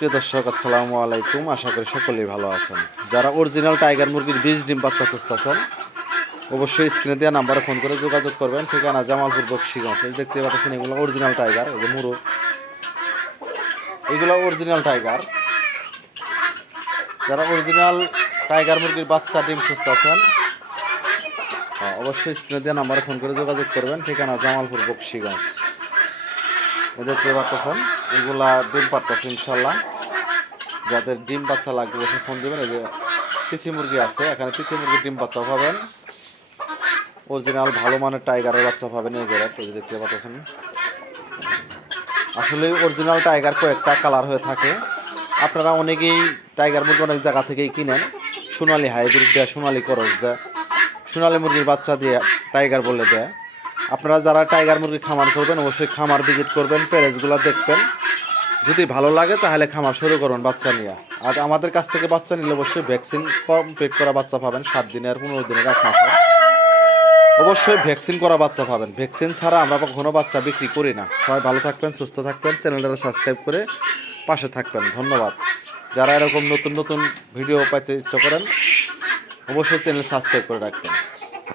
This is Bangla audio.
প্রিয় দর্শক, আসসালামু আলাইকুম। আশা করি সকলেই ভালো আছেন। যারা অরিজিনাল টাইগার মুরগির বীজ ডিম বাচ্চা খুঁজতেছেন অবশ্যই স্ক্রিনে দেওয়া নাম্বারে ফোন করে যোগাযোগ করবেন। ঠিকানা জামালপুর বকশীগঞ্জ। এই দেখতে পাচ্ছেন এগুলো অরিজিনাল টাইগার, এই যে মুরগ, এগুলো অরিজিনাল টাইগার। যারা অরিজিনাল টাইগার মুরগির বাচ্চা ডিম খুঁজতেছেন অবশ্যই স্ক্রিনে দেওয়া নাম্বারে ফোন করে যোগাযোগ করবেন। ঠিকানা জামালপুর বকশীগঞ্জ। এই দেখতে পাচ্ছেন এগুলা ডিম পারতেছে ইনশাল্লাহ। যাদের ডিম বাচ্চা লাগবে বসে ফোন দেবেন। এই যে তিথি মুরগি আছে, এখানে তিথি মুরগির ডিম বাচ্চা পাবেন। অরিজিনাল ভালো মানের টাইগারের বাচ্চা পাবেন এই ঘরে। এই যে দেখতে পাচ্ছেন আসলে অরিজিনাল টাইগার কয়েকটা কালার হয়ে থাকে। আপনারা অনেকেই টাইগার মুরগি অনেক জায়গা থেকেই কিনেন, সোনালি হাইব্রিড দেয়, সোনালি করস দেয়, সোনালি মুরগির বাচ্চা দিয়ে টাইগার বলে দেয়। আপনারা যারা টাইগার মুরগি খামার করবেন অবশ্যই খামার ভিজিট করবেন, প্যারেজগুলো দেখবেন। যদি ভালো লাগে তাহলে খামার শুরু করবেন বাচ্চা নিয়ে। আর আমাদের কাছ থেকে বাচ্চা নিলে অবশ্যই ভ্যাকসিন কমপ্লিট করা বাচ্চা পাবেন, 7 দিনের, 15 দিনের, 1 মাসের। অবশ্যই ভ্যাকসিন করা বাচ্চা পাবেন। ভ্যাকসিন ছাড়া আমরা কখনো বাচ্চা বিক্রি করি না। সবাই ভালো থাকবেন, সুস্থ থাকবেন, চ্যানেলটা সাবস্ক্রাইব করে পাশে থাকবেন। ধন্যবাদ। যারা এরকম নতুন নতুন ভিডিও পাইতে ইচ্ছা করেন অবশ্যই চ্যানেল সাবস্ক্রাইব করে রাখবেন।